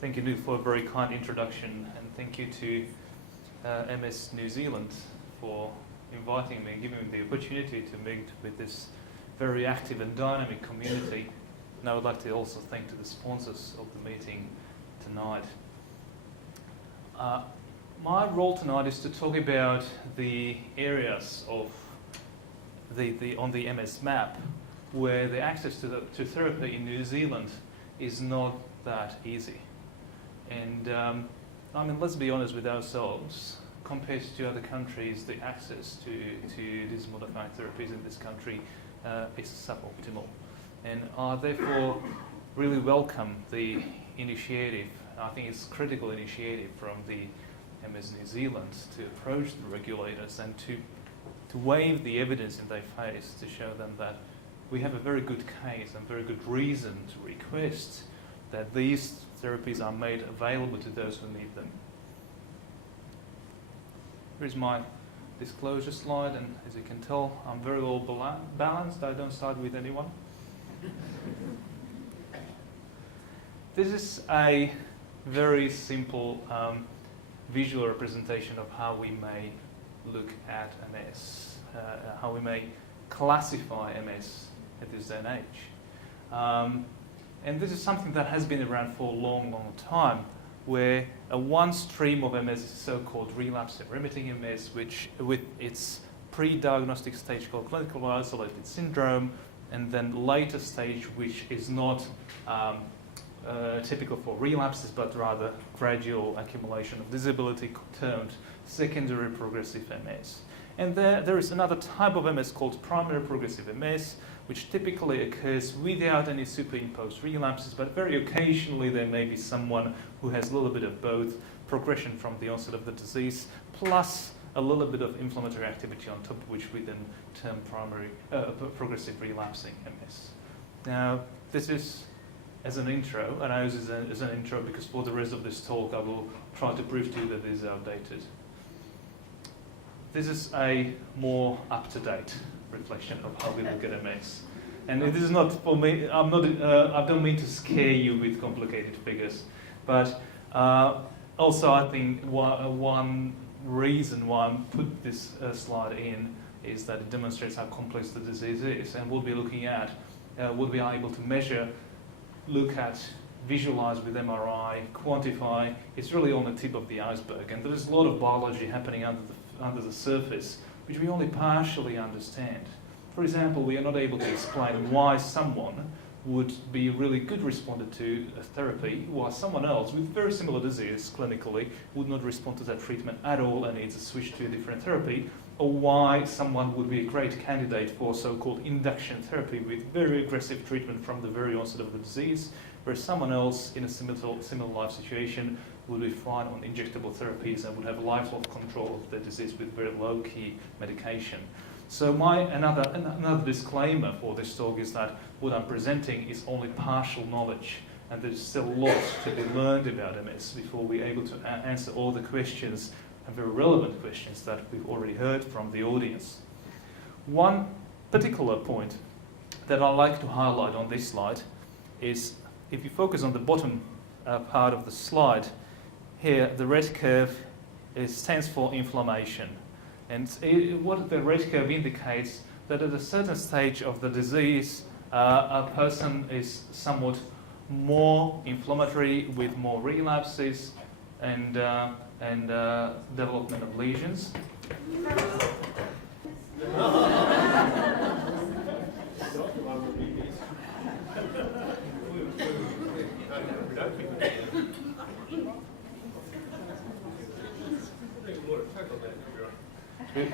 Thank you for a very kind introduction, and thank you to MS New Zealand for inviting me and giving me the opportunity to meet with this very active and dynamic community. And I would like to also thank to the sponsors of the meeting tonight. My role tonight is to talk about the areas of on the MS map where the access to therapy in New Zealand is not that easy. And I mean, let's be honest with ourselves. Compared to other countries, the access to these modified therapies in this country is suboptimal. And I therefore really welcome the initiative. I think it's a critical initiative from the MS New Zealand to approach the regulators and to weigh the evidence in their face to show them that we have a very good case and very good reason to request that these therapies are made available to those who need them. Here's my disclosure slide, and as you can tell, I'm very well balanced. I don't side with anyone. This is a very simple visual representation of how we may look at MS, how we may classify MS at this day and age. And this is something that has been around for a long, long time, where one stream of MS is so-called relapse and remitting MS, which with its pre-diagnostic stage called clinical isolated syndrome, and then later stage which is not typical for relapses, but rather gradual accumulation of disability termed secondary progressive MS. And there is another type of MS called primary progressive MS, which typically occurs without any superimposed relapses, but very occasionally there may be someone who has a little bit of both progression from the onset of the disease, plus a little bit of inflammatory activity on top, which we then term primary progressive relapsing MS. Now, this is as an intro, and I use it as an intro because for the rest of this talk I will try to prove to you that this is outdated. This is a more up-to-date reflection of how we look at MS. And it is not for me, I don't mean to scare you with complicated figures, but also I think one reason why I put this slide in is that it demonstrates how complex the disease is, and we'll be looking at, we'll be able to measure, look at, visualize with MRI, quantify. It's really on the tip of the iceberg, and there's a lot of biology happening under the surface which we only partially understand. For example, we are not able to explain why someone would be a really good responder to a therapy, while someone else with very similar disease clinically would not respond to that treatment at all and needs to switch to a different therapy, or why someone would be a great candidate for so-called induction therapy with very aggressive treatment from the very onset of the disease, whereas someone else in a similar life situation would be fine on injectable therapies and would have lifelong control of their disease with very low-key medication. So another disclaimer for this talk is that what I'm presenting is only partial knowledge, and there's still lots to be learned about MS before we're able to answer all the questions, and very relevant questions that we've already heard from the audience. One particular point that I'd like to highlight on this slide is, if you focus on the bottom part of the slide, here the red curve stands for inflammation. And what the red curve indicates that at a certain stage of the disease, a person is somewhat more inflammatory with more relapses and development of lesions.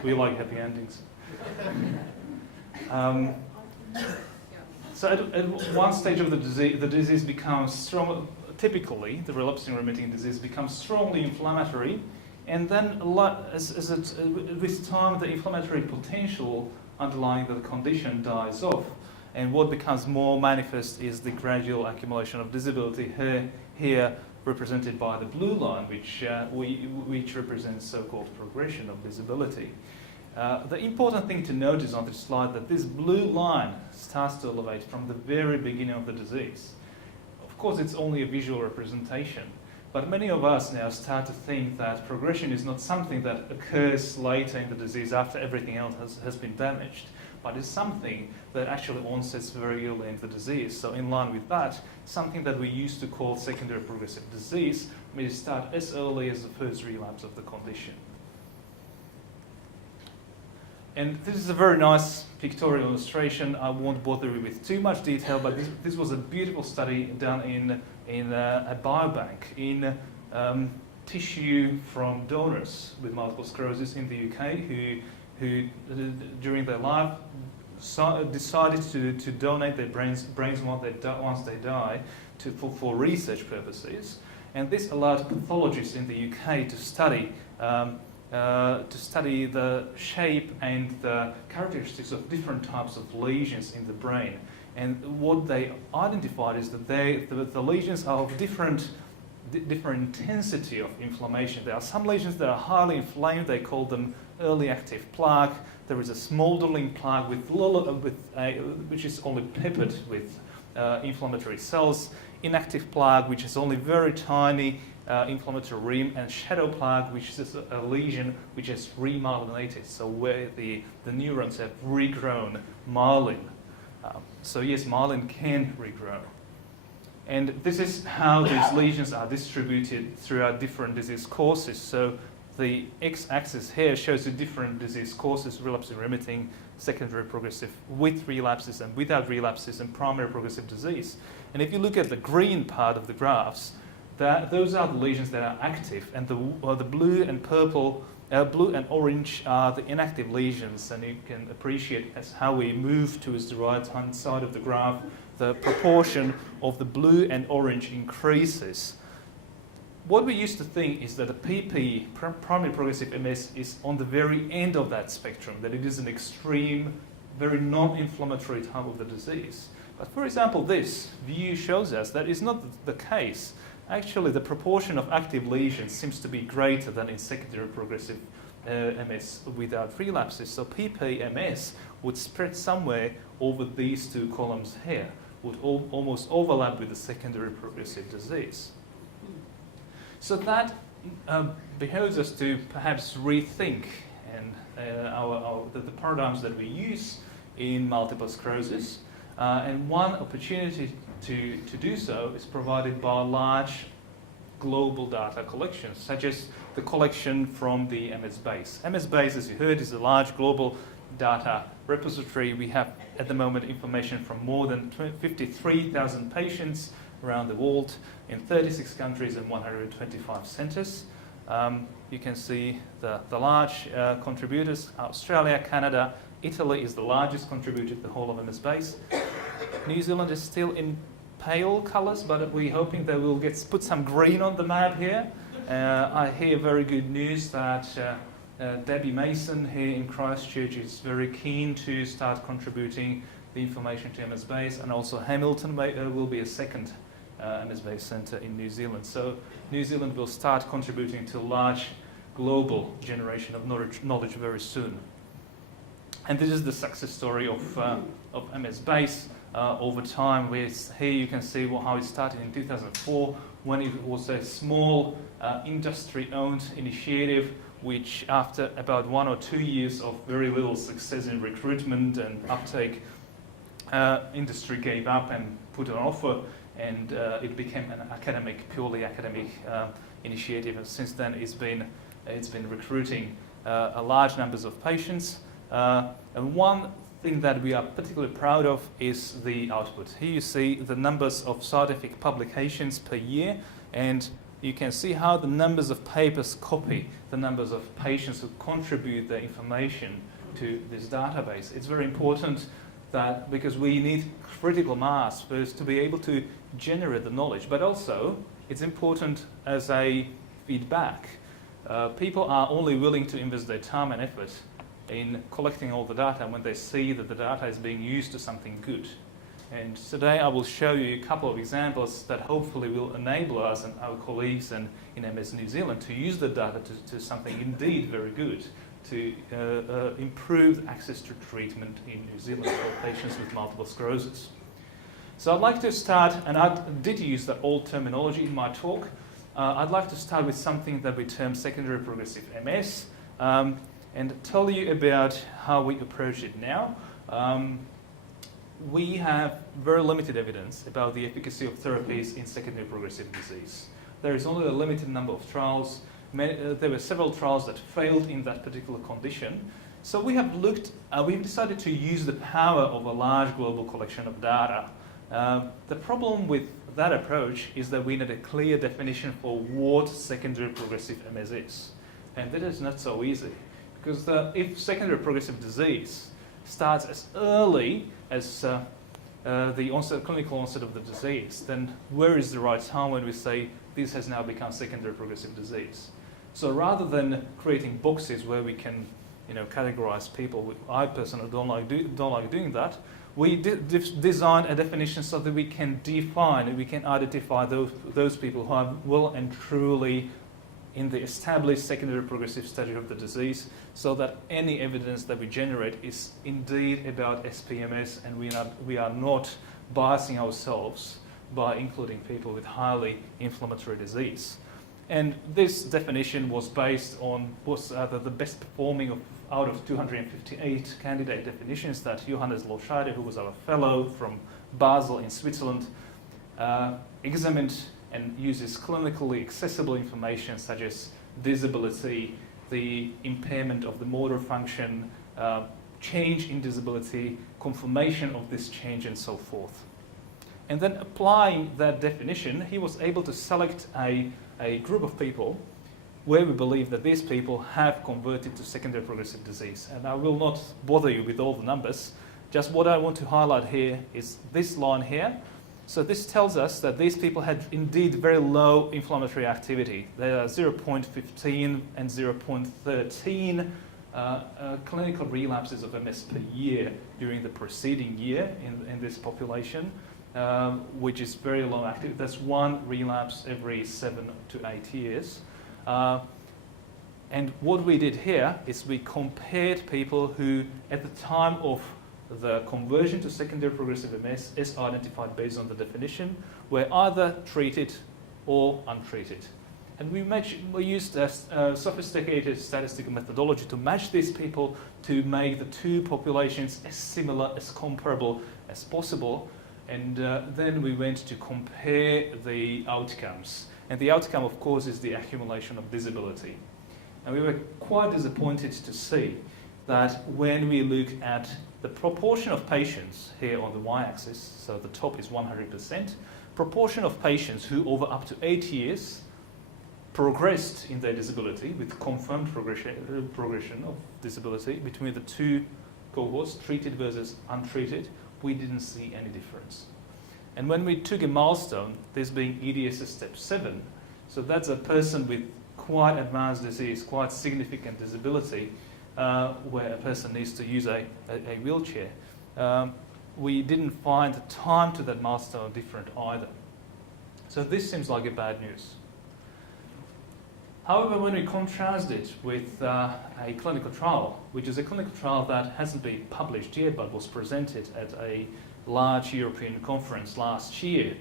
We like happy endings. So at one stage of the disease becomes strong. Typically, the relapsing remitting disease becomes strongly inflammatory, and then with time, the inflammatory potential underlying the condition dies off, and what becomes more manifest is the gradual accumulation of disability. Here represented by the blue line, which represents so-called progression of disability. The important thing to notice on this slide that this blue line starts to elevate from the very beginning of the disease. Of course, it's only a visual representation, but many of us now start to think that progression is not something that occurs later in the disease after everything else has been damaged, but it's something that actually onsets very early in the disease. So in line with that, something that we used to call secondary progressive disease may start as early as the first relapse of the condition. And this is a very nice pictorial illustration. I won't bother you with too much detail, but this was a beautiful study done in a biobank in tissue from donors with multiple sclerosis in the UK who during their life decided to donate their brains once they die for research purposes. And this allowed pathologists in the UK to study the shape and the characteristics of different types of lesions in the brain. And what they identified is that the lesions are of different intensity of inflammation. There are some lesions that are highly inflamed. They call them early active plaque. There is a smoldering plaque which is only peppered with inflammatory cells. Inactive plaque, which is only very tiny inflammatory rim, and shadow plaque, which is a lesion which is remyelinated, so where the neurons have regrown myelin. So yes, myelin can regrow. And this is how these lesions are distributed throughout different disease courses. So the x-axis here shows the different disease courses: relapsing, remitting, secondary progressive, with relapses and without relapses, and primary progressive disease. And if you look at the green part of the graphs, those are the lesions that are active, and the blue and purple, blue and orange are the inactive lesions. And you can appreciate as how we move towards the right-hand side of the graph, the proportion of the blue and orange increases. What we used to think is that the PP, primary progressive MS, is on the very end of that spectrum, that it is an extreme, very non-inflammatory type of the disease. But for example, this view shows us that is not the case. Actually, the proportion of active lesions seems to be greater than in secondary progressive MS without relapses. So PPMS would spread somewhere over these two columns here, would almost overlap with the secondary progressive disease. So that behoves us to perhaps rethink the paradigms that we use in multiple sclerosis. And one opportunity to do so is provided by large global data collections, such as the collection from the MS-Base. MS-Base, as you heard, is a large global data repository. We have at the moment information from more than 53,000 patients around the world in 36 countries and 125 centres. You can see the large contributors: Australia, Canada. Italy is the largest contributor to the whole of MS-Base. New Zealand is still in pale colours, but we're hoping they will put some green on the map here. I hear very good news that Debbie Mason here in Christchurch is very keen to start contributing the information to MS-Base, and also Hamilton will be a second MS-Base centre in New Zealand. So New Zealand will start contributing to a large global generation of knowledge very soon. And this is the success story of MS-Base over time. Here you can see how it started in 2004, when it was a small industry-owned initiative, which after about 1 or 2 years of very little success in recruitment and uptake, industry gave up and put an offer, and it became an purely academic initiative. And since then, it's been recruiting a large numbers of patients. And one thing that we are particularly proud of is the output. Here you see the numbers of scientific publications per year, and you can see how the numbers of papers copy the numbers of patients who contribute their information to this database. It's very important that, because we need critical mass first to be able to generate the knowledge, but also it's important as a feedback. People are only willing to invest their time and effort in collecting all the data when they see that the data is being used to something good. And today I will show you a couple of examples that hopefully will enable us and our colleagues in MS New Zealand to use the data to something indeed very good, to improve access to treatment in New Zealand for patients with multiple sclerosis. So I'd like to start, and I did use that old terminology in my talk. I'd like to start with something that we term secondary progressive MS, and tell you about how we approach it now. We have very limited evidence about the efficacy of therapies in secondary progressive disease. There is only a limited number of trials. There were several trials that failed in that particular condition. So we have we've decided to use the power of a large global collection of data. The problem with that approach is that we need a clear definition for what secondary progressive MS is. And that is not so easy, because if secondary progressive disease starts as early as the clinical onset of the disease, then where is the right time when we say this has now become secondary progressive disease? So rather than creating boxes where we can, categorize people, I personally don't like doing that. We designed a definition so that we can define and we can identify those people who are well and truly in the established secondary progressive stage of the disease, so that any evidence that we generate is indeed about SPMS, and we are not biasing ourselves by including people with highly inflammatory disease. And this definition was based on the best performing out of 258 candidate definitions that Johannes Loscheide, who was our fellow from Basel in Switzerland, examined and uses clinically accessible information such as disability, the impairment of the motor function, change in disability, confirmation of this change, and so forth. And then applying that definition, he was able to select a group of people where we believe that these people have converted to secondary progressive disease. And I will not bother you with all the numbers. Just what I want to highlight here is this line here. So this tells us that these people had indeed very low inflammatory activity. They are 0.15 and 0.13 clinical relapses of MS per year during the preceding year in this population, which is very low activity. That's one relapse every 7 to 8 years. And what we did here is we compared people who, at the time of the conversion to secondary progressive MS, is identified based on the definition, were either treated or untreated. And we used a sophisticated statistical methodology to match these people to make the two populations as similar, as comparable as possible. And then we went to compare the outcomes. And the outcome, of course, is the accumulation of disability. And we were quite disappointed to see that when we look at the proportion of patients here on the y-axis, so the top is 100%, proportion of patients who over up to 8 years progressed in their disability with confirmed progression of disability between the two cohorts, treated versus untreated, we didn't see any difference. And when we took a milestone, this being EDSS step 7, so that's a person with quite advanced disease, quite significant disability, where a person needs to use a wheelchair, we didn't find the time to that milestone different either. So this seems like a bad news. However, when we contrast it with a clinical trial, which is a clinical trial that hasn't been published yet but was presented at a large European conference last year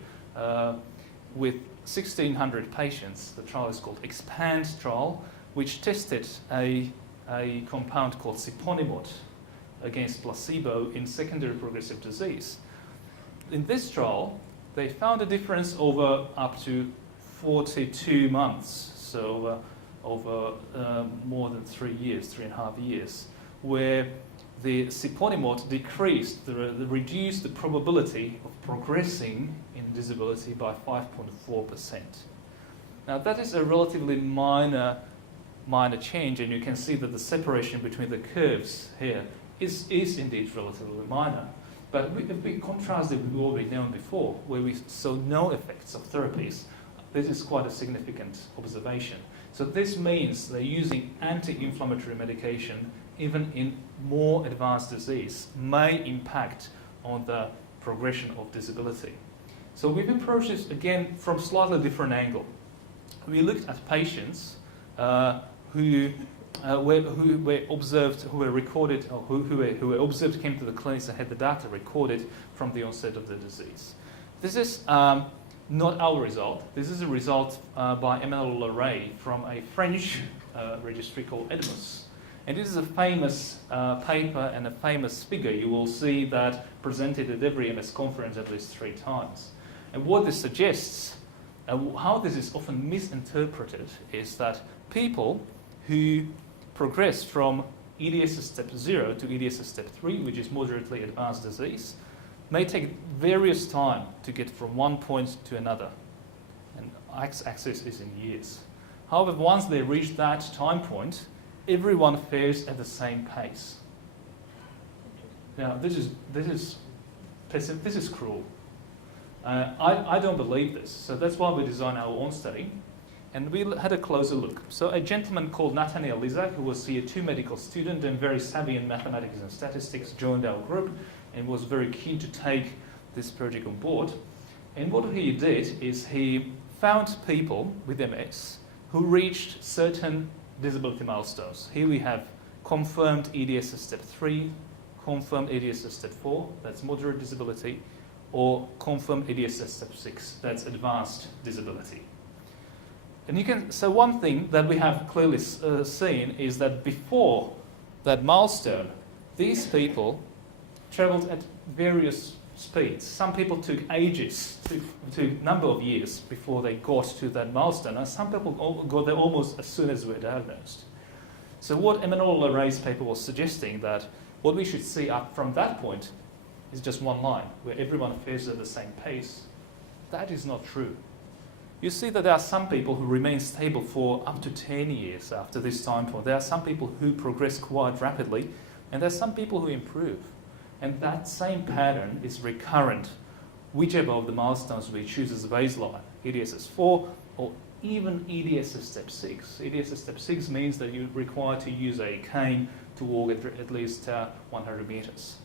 with 1,600 patients, the trial is called EXPAND trial, which tested a compound called siponimod against placebo in secondary progressive disease. In this trial, they found a difference over up to 42 months, so over more than 3 years, 3.5 years, where the siponimod reduced the probability of progressing in disability by 5.4%. Now that is a relatively minor change, and you can see that the separation between the curves here is indeed relatively minor. But if we contrast it with what we've known before, where we saw no effects of therapies, this is quite a significant observation. So this means that using anti-inflammatory medication, even in more advanced disease, may impact on the progression of disability. So we've approached this again from a slightly different angle. We looked at patients who were observed, who were recorded, or who were observed, came to the clinics and had the data recorded from the onset of the disease. This is not our result. This is a result by Emmanuel Larrey from a French registry called EDMUS. And this is a famous paper and a famous figure you will see that presented at every MS conference at least 3 times. And what this suggests, how this is often misinterpreted, is that people who progress from EDSS step 0 to EDSS step 3, which is moderately advanced disease, may take various time to get from one point to another. And x-axis is in years. However, once they reach that time point, everyone fares at the same pace. Now, this is cruel. I don't believe this, so that's why we designed our own study. And we had a closer look. So a gentleman called Nathaniel Lizak, who was a 2 medical student and very savvy in mathematics and statistics, joined our group and was very keen to take this project on board. And what he did is he found people with MS who reached certain disability milestones. Here we have confirmed EDSS step 3, confirmed EDSS step 4, that's moderate disability, or confirmed EDSS step 6, that's advanced disability. And you can, so one thing that we have clearly seen is that before that milestone, these people traveled at various speeds. Some people took ages, took a number of years before they got to that milestone, and some people got there almost as soon as they were diagnosed. So what Emmanuel Larrey's paper was suggesting that what we should see up from that point is just one line, where everyone fares at the same pace. That is not true. You see that there are some people who remain stable for up to 10 years after this time point. There are some people who progress quite rapidly, and there are some people who improve. And that same pattern is recurrent, whichever of the milestones we choose as a baseline, EDSS 4 or even EDSS step 6. EDSS step 6 means that you're required to use a cane to walk at least 100 meters.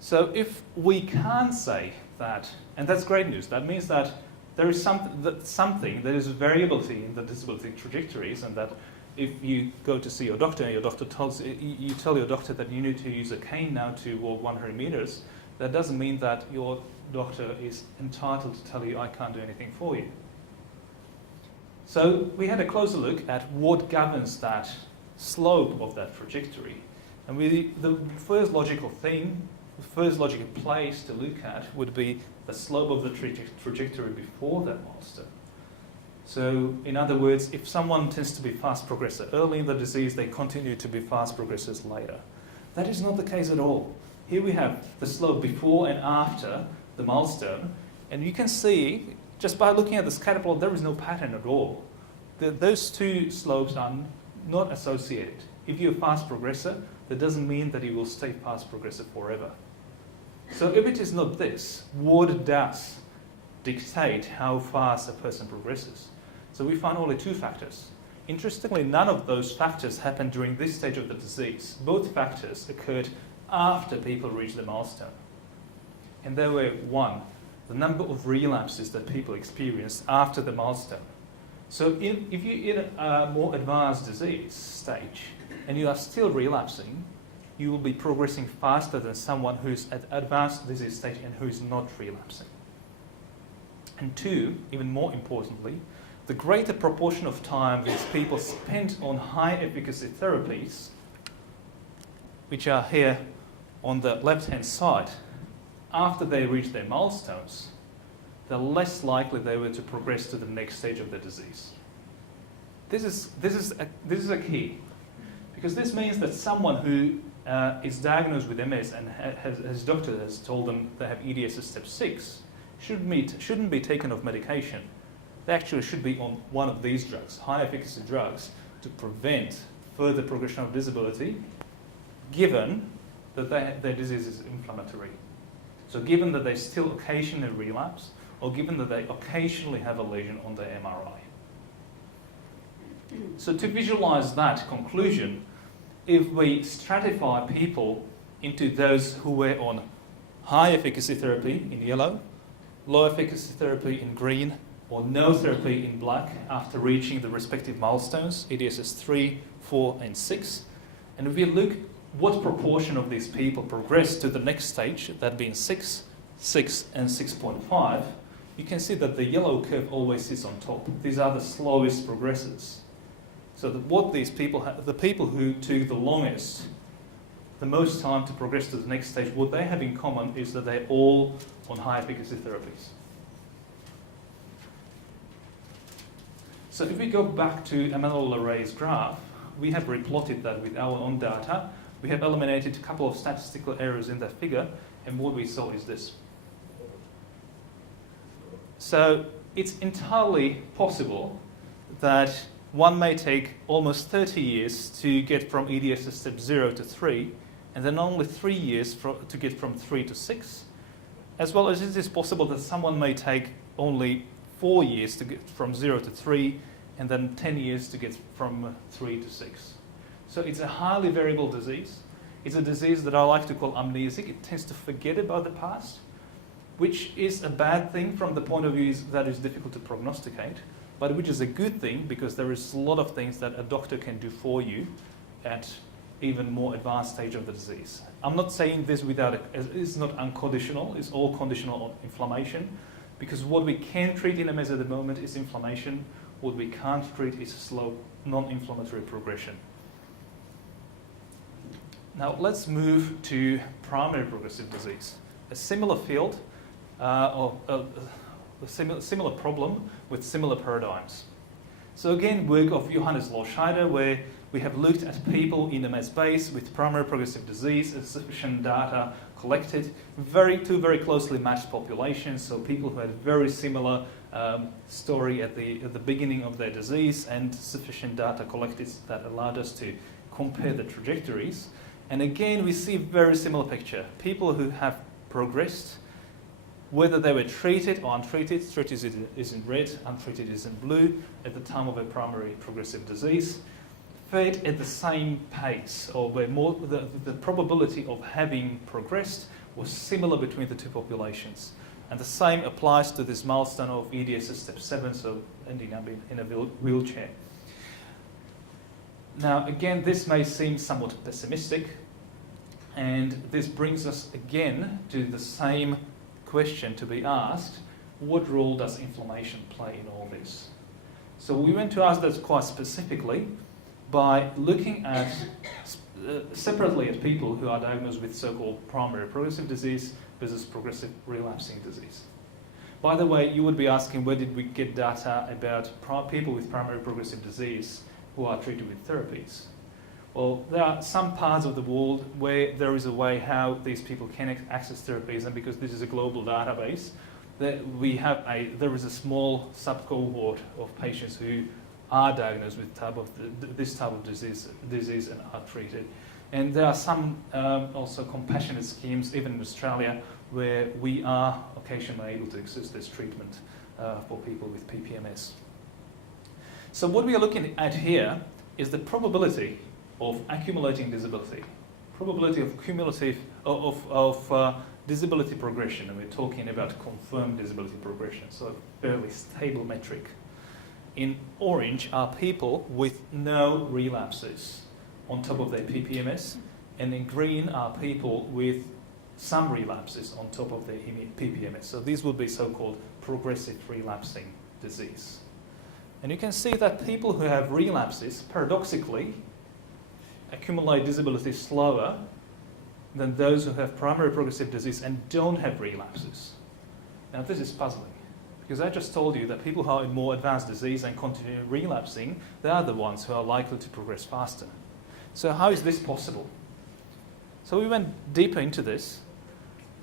So if we can say that, and that's great news, that means that there is something, there is variability in the disability trajectories, and that if you go to see your doctor and your doctor you tell your doctor that you need to use a cane now to walk 100 meters, that doesn't mean that your doctor is entitled to tell you, I can't do anything for you. So we had a closer look at what governs that slope of that trajectory. And the first logical thing, the first logical place to look at would be the slope of the trajectory before that milestone. So, in other words, if someone tends to be fast progressor early in the disease, they continue to be fast progressors later. That is not the case at all. Here we have the slope before and after the milestone, and you can see, just by looking at the scatter plot, there is no pattern at all. Those two slopes are not associated. If you're a fast progressor, that doesn't mean that you will stay fast progressor forever. So if it is not this, what does dictate how fast a person progresses? So we found only 2 factors. Interestingly, none of those factors happened during this stage of the disease. Both factors occurred after people reached the milestone. And there were 1, the number of relapses that people experienced after the milestone. So if you're in a more advanced disease stage and you are still relapsing, you will be progressing faster than someone who's at advanced disease stage and who is not relapsing. And 2, even more importantly, the greater proportion of time these people spent on high efficacy therapies, which are here on the left-hand side, after they reach their milestones, the less likely they were to progress to the next stage of the disease. This is a key, because this means that someone who is diagnosed with MS and his doctor has told them they have EDSS step 6 shouldn't be taken off medication. They actually should be on one of these drugs, high efficacy drugs, to prevent further progression of disability, given that their disease is inflammatory. So given that they still occasionally relapse, or given that they occasionally have a lesion on their MRI. So to visualize that conclusion, if we stratify people into those who were on high efficacy therapy in yellow, low efficacy therapy in green, or no therapy in black after reaching the respective milestones, EDSS 3, 4, and 6, and if we look what proportion of these people progress to the next stage, that being 6, 6 and 6.5, you can see that the yellow curve always sits on top. These are the slowest progressors. So what these people, the people who took the longest, the most time to progress to the next stage, what they have in common is that they're all on high efficacy therapies. So if we go back to Emmanuel Larrey's graph, we have replotted that with our own data. We have eliminated a couple of statistical errors in that figure, and what we saw is this. So it's entirely possible that one may take almost 30 years to get from EDSS step 0 to 3, and then only 3 years to get from 3 to 6, as well as it is possible that someone may take only 4 years to get from 0 to 3, and then 10 years to get from 3 to 6. So it's a highly variable disease. It's a disease that I like to call amnesic. It tends to forget about the past, which is a bad thing from the point of view that is difficult to prognosticate, but which is a good thing because there is a lot of things that a doctor can do for you at even more advanced stage of the disease. I'm not saying this it's not unconditional, it's all conditional on inflammation, because what we can treat in MS at the moment is inflammation. What we can't treat is slow, non-inflammatory progression. Now let's move to primary progressive disease. A similar field, or a similar problem with similar paradigms. So again, work of Johannes Lorscheider, where we have looked at people in MS base with primary progressive disease, sufficient data collected, two very closely matched populations, so people who had very similar story at the beginning of their disease, and sufficient data collected that allowed us to compare the trajectories. And again, we see a very similar picture. People who have progressed, whether they were treated or untreated, treated is in red, untreated is in blue, at the time of a primary progressive disease, fared at the same pace, or where the probability of having progressed was similar between the two populations. And the same applies to this milestone of EDSS step 7, so ending up in a wheelchair. Now, again, this may seem somewhat pessimistic, and this brings us again to the same question to be asked: what role does inflammation play in all this? So we went to ask that quite specifically by looking at separately at people who are diagnosed with so-called primary progressive disease versus progressive relapsing disease. By the way, you would be asking, where did we get data about people with primary progressive disease who are treated with therapies? Well, there are some parts of the world where there is a way how these people can access therapies, and because this is a global database, there is a small sub-cohort of patients who are diagnosed with this type of disease and are treated. And there are some also compassionate schemes, even in Australia, where we are occasionally able to access this treatment for people with PPMS. So what we are looking at here is the probability of accumulating disability, probability of cumulative disability progression, and we're talking about confirmed disability progression, so a fairly stable metric. In orange are people with no relapses on top of their PPMS, and in green are people with some relapses on top of their PPMS. So these would be so-called progressive relapsing disease. And you can see that people who have relapses, paradoxically, accumulate disability slower than those who have primary progressive disease and don't have relapses. Now this is puzzling, because I just told you that people who are in more advanced disease and continue relapsing, they are the ones who are likely to progress faster. So how is this possible? So we went deeper into this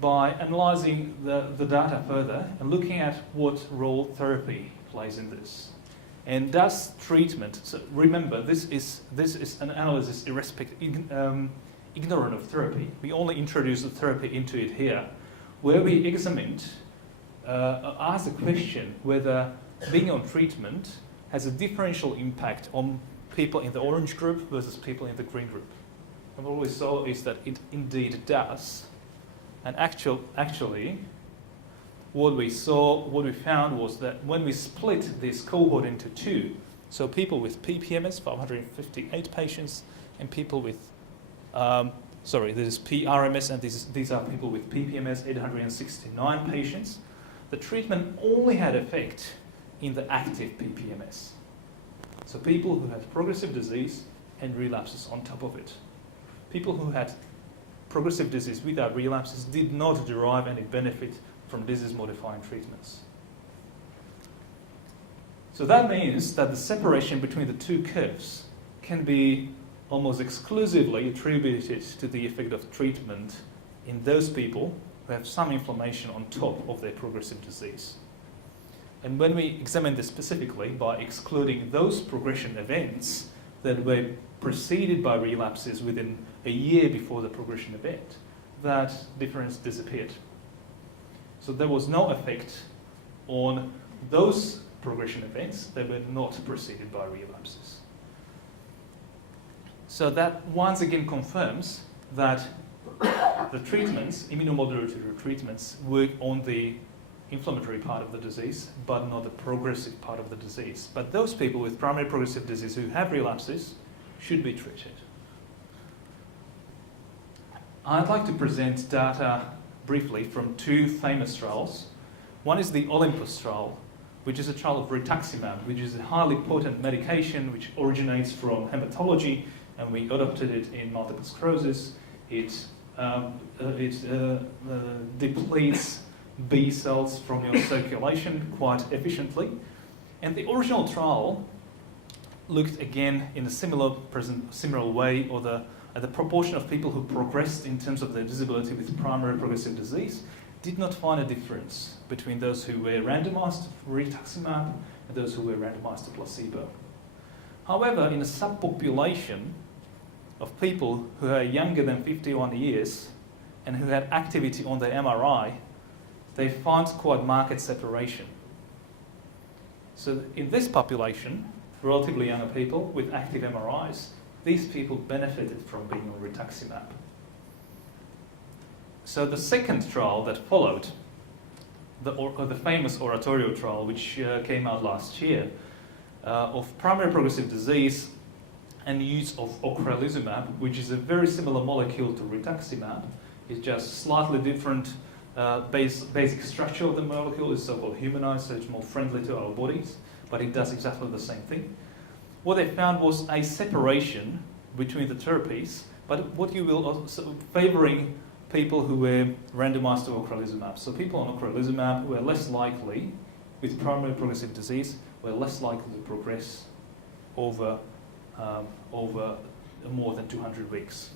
by analysing the data further and looking at what role therapy plays in this. And does treatment, so remember, this is an analysis ignorant of therapy. We only introduce the therapy into it here, where we examined, asked the question whether being on treatment has a differential impact on people in the orange group versus people in the green group. And what we saw is that it indeed does. And actually, what we found was that when we split this cohort into two, so people with PPMS, 558 patients, and people with sorry, this is PRMS, and these are people with PPMS, 869 patients. The treatment only had effect in the active PPMS. So people who had progressive disease and relapses on top of it. People who had progressive disease without relapses did not derive any benefit from disease-modifying treatments. So that means that the separation between the two curves can be almost exclusively attributed to the effect of treatment in those people who have some inflammation on top of their progressive disease. And when we examine this specifically by excluding those progression events that were preceded by relapses within a year before the progression event, that difference disappeared. So there was no effect on those progression events that were not preceded by relapses. So that once again confirms that the treatments, immunomodulatory treatments, work on the inflammatory part of the disease, but not the progressive part of the disease. But those people with primary progressive disease who have relapses should be treated. I'd like to present data briefly from two famous trials. One is the Olympus trial, which is a trial of rituximab, which is a highly potent medication which originates from hematology, and we adopted it in multiple sclerosis. It depletes B cells from your circulation quite efficiently. And the original trial looked again in a similar way, or the proportion of people who progressed in terms of their disability with primary progressive disease did not find a difference between those who were randomized to rituximab and those who were randomized to placebo. However, in a subpopulation of people who are younger than 51 years and who had activity on their MRI, they found quite marked separation. So in this population, relatively younger people with active MRIs, these people benefited from being on rituximab. So the second trial that followed, the famous Oratorio trial, which came out last year, of primary progressive disease and use of ocrelizumab, which is a very similar molecule to rituximab. It's just slightly different basic structure of the molecule is so-called humanized, so it's more friendly to our bodies, but it does exactly the same thing. What they found was a separation between the therapies, but what you will also favoring people who were randomized to ocrelizumab. So people on ocrelizumab were less likely, with primary progressive disease, were less likely to progress over more than 200 weeks.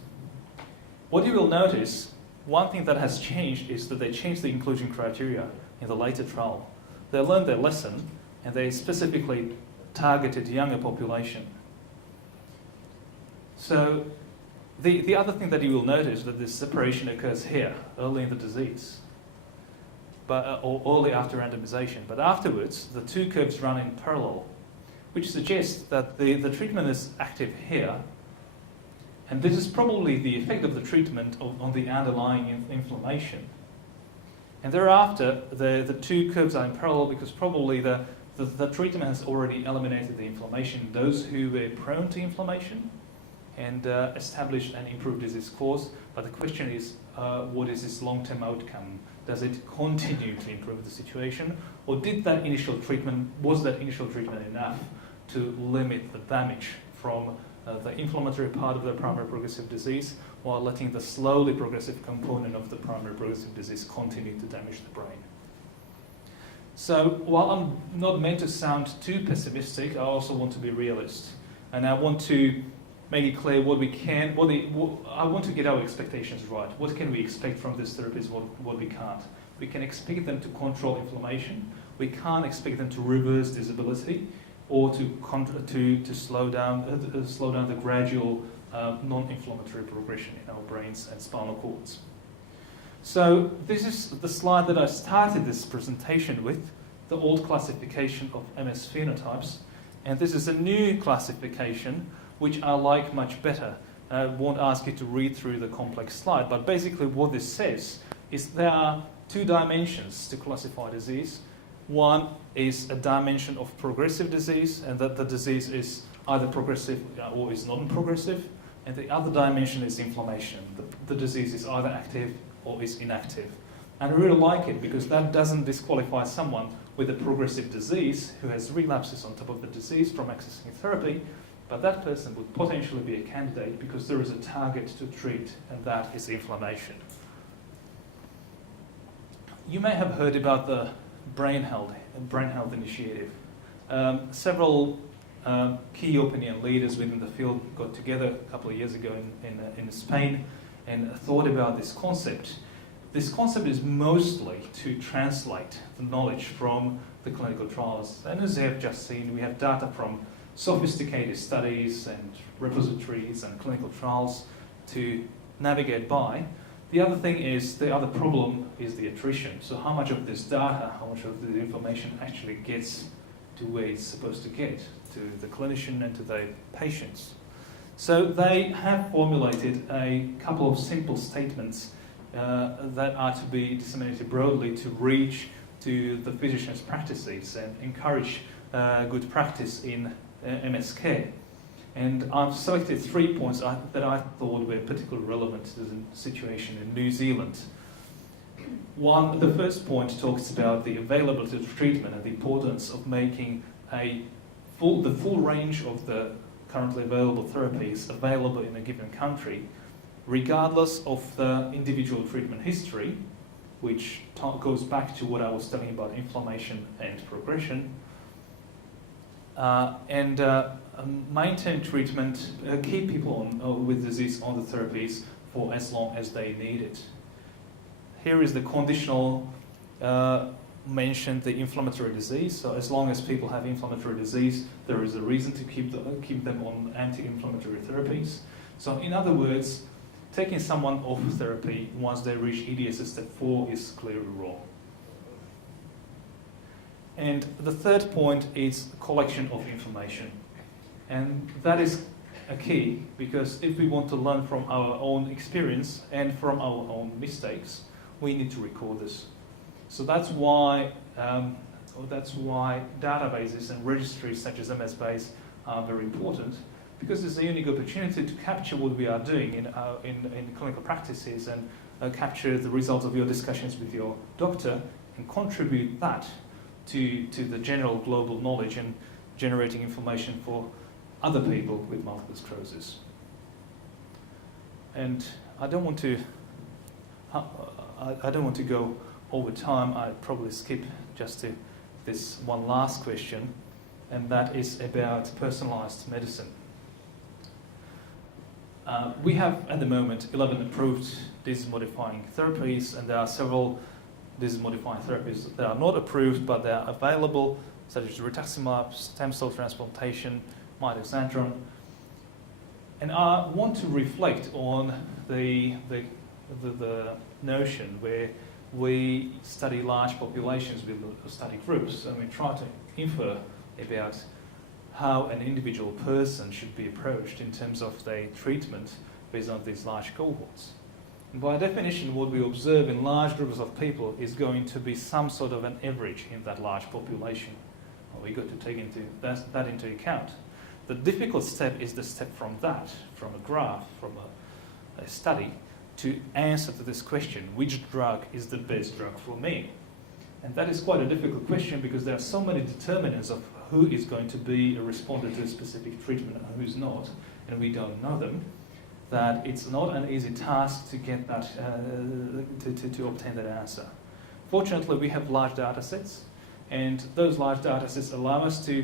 What you will notice, one thing that has changed is that they changed the inclusion criteria in the later trial. They learned their lesson, and they specifically targeted younger population. So the other thing that you will notice is that this separation occurs here, early in the disease, or early after randomization. But afterwards, the two curves run in parallel, which suggests that the treatment is active here, and this is probably the effect of the treatment on the underlying inflammation. And thereafter, the two curves are in parallel because probably the treatment has already eliminated the inflammation, those who were prone to inflammation, and established an improved disease course. But the question is, what is its long-term outcome? Does it continue to improve the situation, or was that initial treatment enough to limit the damage from the inflammatory part of the primary progressive disease, while letting the slowly progressive component of the primary progressive disease continue to damage the brain? So while I'm not meant to sound too pessimistic, I also want to be realist, and I want to make it clear what we can. I want to get our expectations right. What can we expect from these therapies? What we can't. We can expect them to control inflammation. We can't expect them to reverse disability, or to slow down the gradual non-inflammatory progression in our brains and spinal cords. So this is the slide that I started this presentation with, the old classification of MS phenotypes, and this is a new classification which I like much better. I won't ask you to read through the complex slide, but basically what this says is there are two dimensions to classify disease. One is a dimension of progressive disease, and that the disease is either progressive or is non-progressive. and the other dimension is inflammation. The disease is either active or is inactive. And I really like it because that doesn't disqualify someone with a progressive disease who has relapses on top of the disease from accessing therapy, but that person would potentially be a candidate because there is a target to treat, and that is inflammation. You may have heard about the Brain Health Initiative. Several key opinion leaders within the field got together a couple of years ago in Spain and thought about this concept. This concept is mostly to translate the knowledge from the clinical trials. And as you have just seen, we have data from sophisticated studies and repositories and clinical trials to navigate by. The other thing is, the other problem is the attrition. So how much of this data, how much of the information actually gets to where it's supposed to get, to the clinician and to the patients. So they have formulated a couple of simple statements that are to be disseminated broadly to reach to the physicians' practices and encourage good practice in MS care. And I've selected 3 points that I thought were particularly relevant to the situation in New Zealand. The first point talks about the availability of treatment and the importance of making the full range of the currently available therapies available in a given country, regardless of the individual treatment history, which goes back to what I was telling you about inflammation and progression, maintain treatment, keep people with disease on the therapies for as long as they need it. Here is the conditional mentioned the inflammatory disease. So as long as people have inflammatory disease, there is a reason to keep them on anti-inflammatory therapies. So in other words, taking someone off therapy once they reach EDS step 4 is clearly wrong. And the third point is collection of information. And that is a key, because if we want to learn from our own experience and from our own mistakes, we need to record this. So that's why databases and registries such as MSBase are very important, because it's a unique opportunity to capture what we are doing in clinical practices and capture the results of your discussions with your doctor and contribute that to the general global knowledge and generating information for other people with multiple sclerosis. And I don't want to go over time. I'd probably skip just to this one last question, and that is about personalized medicine. We have at the moment 11 approved disease-modifying therapies, and there are several disease-modifying therapies that are not approved but they are available, such as rituximab, stem cell transplantation, mitochondrial. And I want to reflect on the notion where we study large populations with study groups, and we try to infer about how an individual person should be approached in terms of their treatment based on these large cohorts. And by definition, what we observe in large groups of people is going to be some sort of an average in that large population. Well, we've got to take that into account. The difficult step is the step from that, from a graph, from a study, to answer to this question, which drug is the best drug for me? And that is quite a difficult question, because there are so many determinants of who is going to be a responder to a specific treatment and who's not, and we don't know them, that it's not an easy task to get that, to obtain that answer. Fortunately, we have large data sets, and those large data sets allow us to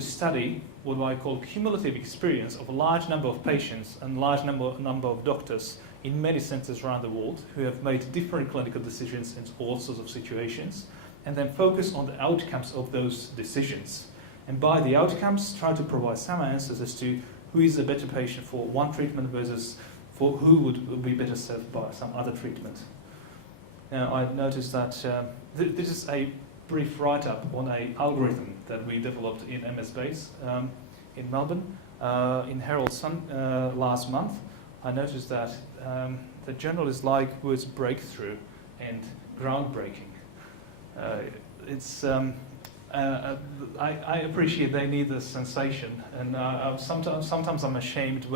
study what I call cumulative experience of a large number of patients and large number of doctors in many centers around the world who have made different clinical decisions in all sorts of situations, and then focus on the outcomes of those decisions. And by the outcomes, try to provide some answers as to who is a better patient for one treatment versus for who would be better served by some other treatment. Now, I noticed that this is a brief write-up on an algorithm that we developed in MSBase in Melbourne, in Herald Sun last month. I noticed that the journal is like words breakthrough and groundbreaking. It's I appreciate they need this sensation, and sometimes I'm ashamed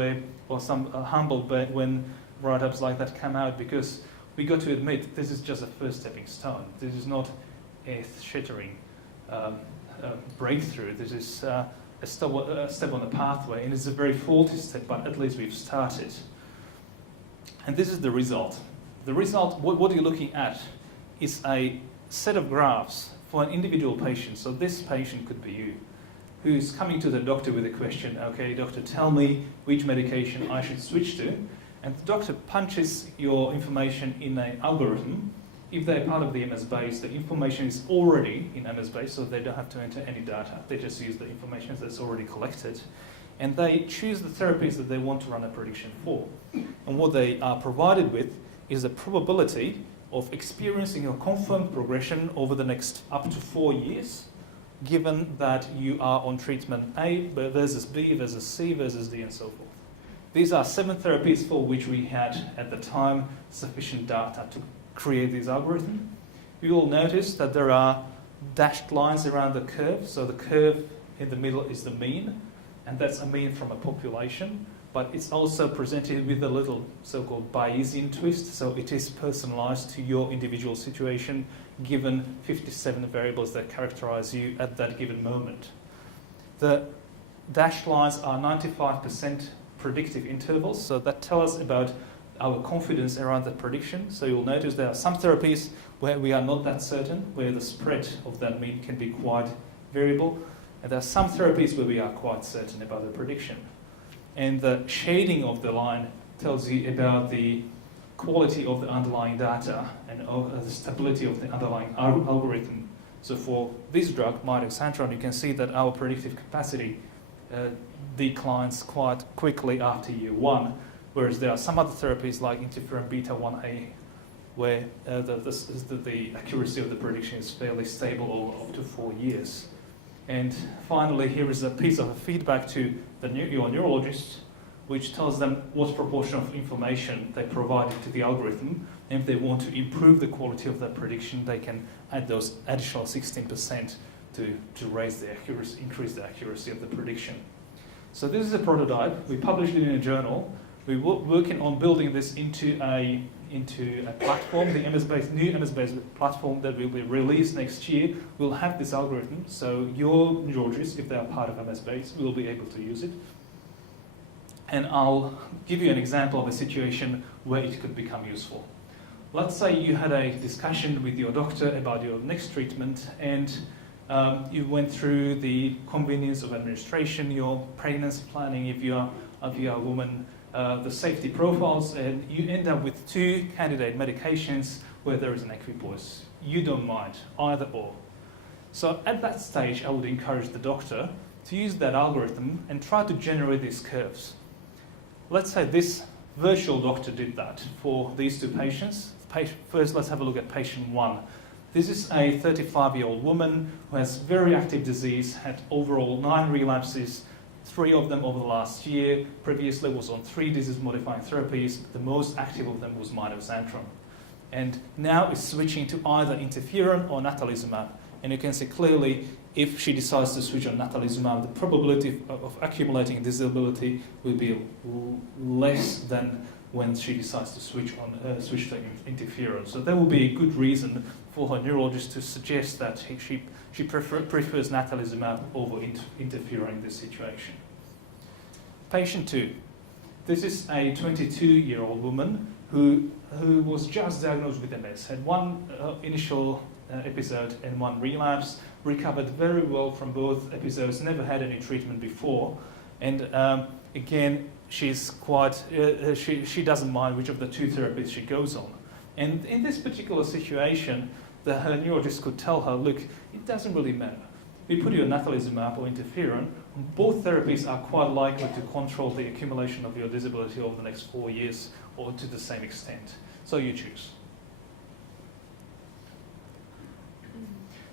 humbled when write-ups like that come out, because we got to admit this is just a first stepping stone. This is not a shattering breakthrough. This is a step on the pathway, and it's a very faulty step, but at least we've started. And this is the result. The result, what you're looking at, is a set of graphs for an individual patient. So this patient could be you, who's coming to the doctor with a question, okay, doctor, tell me which medication I should switch to. And the doctor punches your information in an algorithm. If they're part of the MS base, the information is already in MS base, so they don't have to enter any data. They just use the information that's already collected. And they choose the therapies that they want to run a prediction for. And what they are provided with is a probability of experiencing a confirmed progression over the next up to 4 years, given that you are on treatment A versus B versus C versus D and so forth. These are 7 therapies for which we had, at the time, sufficient data to create this algorithm. You will notice that there are dashed lines around the curve. So the curve in the middle is the mean, and that's a mean from a population. But it's also presented with a little so-called Bayesian twist, so it is personalized to your individual situation, given 57 variables that characterize you at that given moment. The dashed lines are 95% predictive intervals, so that tells us about our confidence around the prediction. So you'll notice there are some therapies where we are not that certain, where the spread of that mean can be quite variable, and there are some therapies where we are quite certain about the prediction. And the shading of the line tells you about the quality of the underlying data and the stability of the underlying algorithm. So for this drug, mitoxantrone, you can see that our predictive capacity declines quite quickly after year 1, whereas there are some other therapies like interferon beta-1a, where the accuracy of the prediction is fairly stable over up to 4 years. And finally, here is a piece of feedback to your neurologist, which tells them what proportion of information they provided to the algorithm. And if they want to improve the quality of that prediction, they can add those additional 16% to raise the accuracy, increase the accuracy of the prediction. So this is a prototype. We published it in a journal. We're working on building this into a platform. The new MS-based platform that will be released next year will have this algorithm. So your neurologists, if they are part of MS-based, will be able to use it. And I'll give you an example of a situation where it could become useful. Let's say you had a discussion with your doctor about your next treatment, and you went through the convenience of administration, your pregnancy planning, if you are a woman, the safety profiles, and you end up with 2 candidate medications where there is an equipoise. You don't mind, either or. So at that stage, I would encourage the doctor to use that algorithm and try to generate these curves. Let's say this virtual doctor did that for these 2 patients. First, let's have a look at patient 1. This is a 35-year-old woman who has very active disease, had overall 9 relapses, 3 of them over the last year. Previously was on 3 disease-modifying therapies. The most active of them was mitoxantrone. And now is switching to either interferon or natalizumab. And you can see clearly, if she decides to switch on natalizumab, the probability of accumulating disability will be less than when she decides to switch to interferon. So that will be a good reason for her neurologist to suggest that she prefers natalizumab over interferon in this situation. Patient 2. This is a 22-year-old woman who was just diagnosed with MS, had 1 initial episode and 1 relapse, recovered very well from both episodes, never had any treatment before, and again, she's quite, she doesn't mind which of the 2 therapies she goes on. And in this particular situation, her neurologist could tell her, look, it doesn't really matter. We put you on natalizumab or interferon, both therapies are quite likely to control the accumulation of your disability over the next 4 years or to the same extent. So you choose.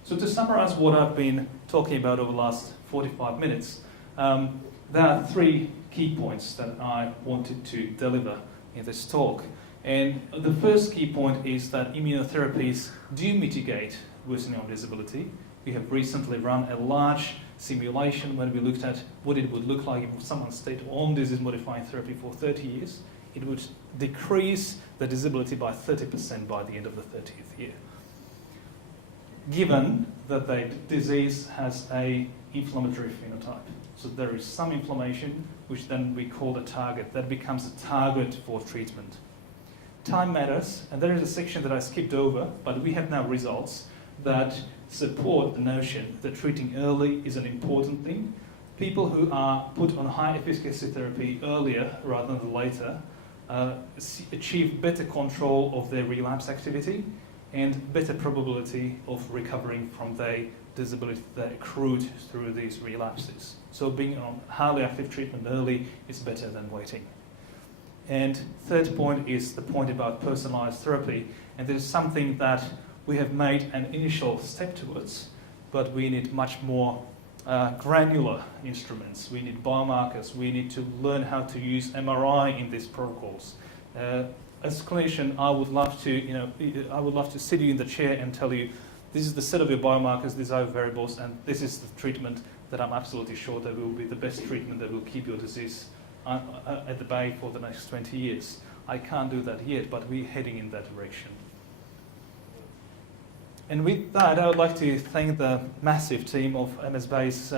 So to summarize what I've been talking about over the last 45 minutes, there are 3 key points that I wanted to deliver in this talk. And the first key point is that immunotherapies do mitigate worsening of disability. We have recently run a large simulation when we looked at what it would look like if someone stayed on disease-modifying therapy for 30 years. It would decrease the disability by 30% by the end of the 30th year. Given that the disease has an inflammatory phenotype. So there is some inflammation, which then we call a target. That becomes a target for treatment. Time matters, and there is a section that I skipped over, but we have now results that support the notion that treating early is an important thing. People who are put on high efficacy therapy earlier rather than later achieve better control of their relapse activity and better probability of recovering from the disability that accrued through these relapses. So being on highly active treatment early is better than waiting. And third point is the point about personalized therapy. And this is something that we have made an initial step towards, but we need much more granular instruments. We need biomarkers. We need to learn how to use MRI in these protocols. As a clinician, I would love to sit you in the chair and tell you, this is the set of your biomarkers, these are your variables, and this is the treatment that I'm absolutely sure that will be the best treatment that will keep your disease at the bay for the next 20 years. I can't do that yet, but we're heading in that direction. And with that, I would like to thank the massive team of MS-based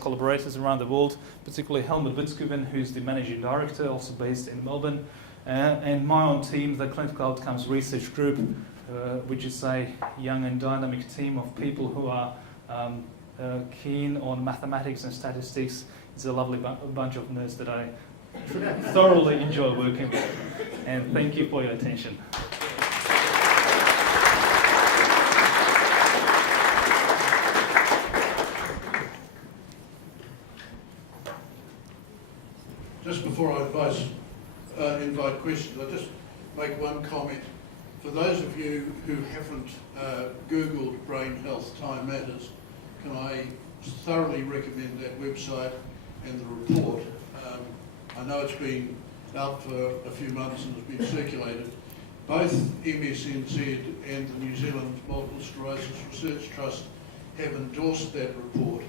collaborators around the world, particularly Helmut Witzkuven, who's the managing director, also based in Melbourne, and my own team, the Clinical Outcomes Research Group, which is a young and dynamic team of people who are keen on mathematics and statistics. It's a lovely bunch of nerds that I thoroughly enjoy working with. And thank you for your attention. Just before I invite questions, I'll just make one comment. For those of you who haven't Googled Brain Health Time Matters, can I thoroughly recommend that website and the report. I know it's been out for a few months and has been circulated. Both MSNZ and the New Zealand Multiple Sclerosis Research Trust have endorsed that report.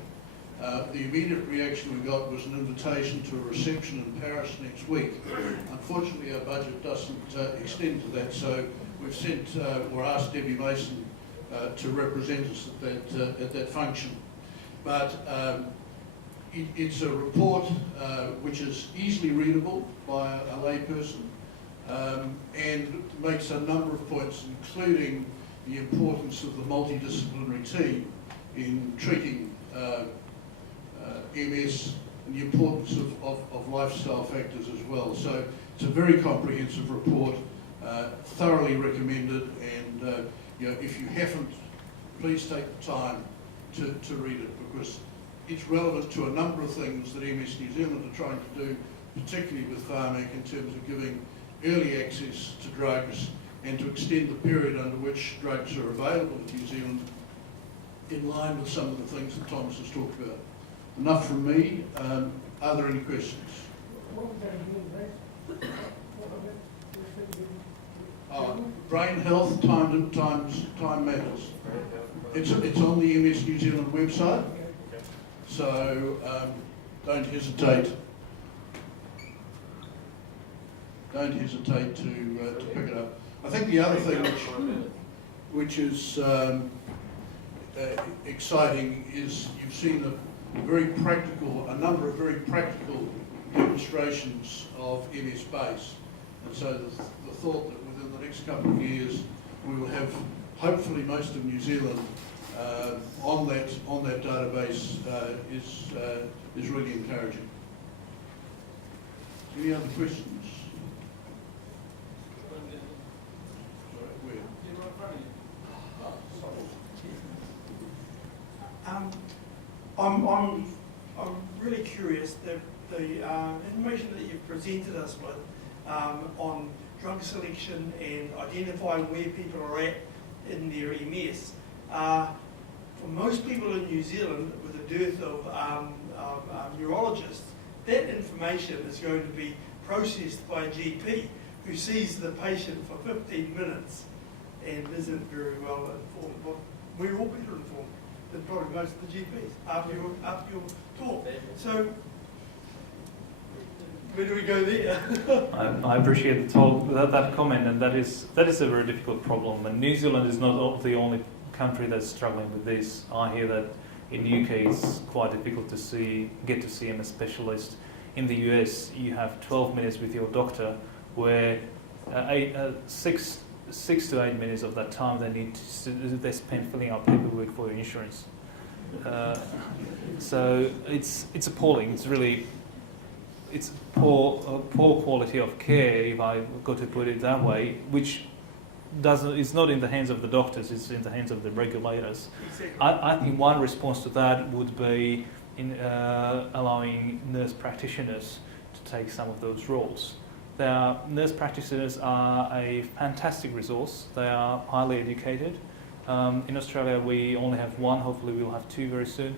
The immediate reaction we got was an invitation to a reception in Paris next week. Unfortunately, our budget doesn't extend to that, so we've sent or asked Debbie Mason to represent us at that function. But it's a report which is easily readable by a layperson and makes a number of points, including the importance of the multidisciplinary team in treating MS and the importance of lifestyle factors as well. So it's a very comprehensive report, thoroughly recommended, and if you haven't, please take the time to read it, because it's relevant to a number of things that MS New Zealand are trying to do, particularly with Pharmac, in terms of giving early access to drugs and to extend the period under which drugs are available in New Zealand, in line with some of the things that Thomas has talked about. Enough from me. Are there any questions? Brain Health Time Matters. It's on the MS New Zealand website, so don't hesitate. Don't hesitate to pick it up. I think the other thing which is exciting is you've seen a number of very practical demonstrations of MS base, and so the thought that within the next couple of years we will have hopefully most of New Zealand on that database is really encouraging. Any other questions? I'm really curious the information that you've presented us with on drug selection and identifying where people are at in their MS. For most people in New Zealand, with a dearth of neurologists, that information is going to be processed by a GP who sees the patient for 15 minutes and isn't very well informed. we're all better informed than probably most of the GPs after your talk. So, where do we go there? I appreciate that comment, and that is a very difficult problem. And New Zealand is not the only country that's struggling with this. I hear that in the UK it's quite difficult to get to see a specialist. In the US, you have 12 minutes with your doctor, where 6 to 8 minutes of that time they spend filling out paperwork for your insurance. So it's appalling. It's poor quality of care, if I got to put it that way, which it's not in the hands of the doctors, it's in the hands of the regulators. Exactly. I think one response to that would be in allowing nurse practitioners to take some of those roles. Nurse practitioners are a fantastic resource. They are highly educated. In Australia, we only have one. Hopefully, we'll have two very soon.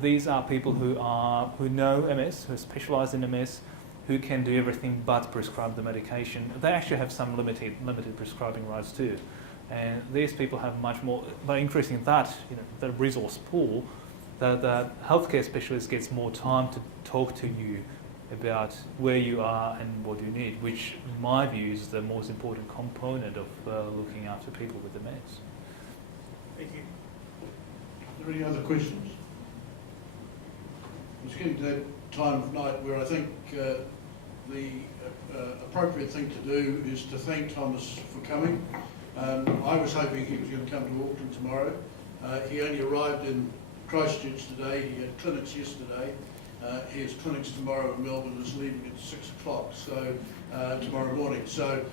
These are people who know MS, who are specialised in MS, who can do everything but prescribe the medication. They actually have some limited prescribing rights too. And these people have much more. By increasing that, the resource pool, the healthcare specialist gets more time to talk to you about where you are and what you need, which, in my view, is the most important component of looking after people with MS. Thank you. Are there any other questions? It's getting to that time of night where I think the appropriate thing to do is to thank Thomas for coming. I was hoping he was going to come to Auckland tomorrow. He only arrived in Christchurch today. He had clinics yesterday. He has clinics tomorrow in Melbourne. Is leaving at 6 o'clock, so tomorrow morning. So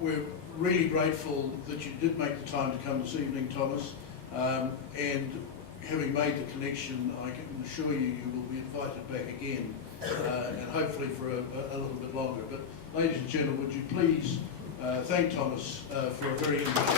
we're really grateful that you did make the time to come this evening, Thomas. And having made the connection, I can assure you, you will be invited back again, and hopefully for a little bit longer. But ladies and gentlemen, would you please thank Thomas for a very interesting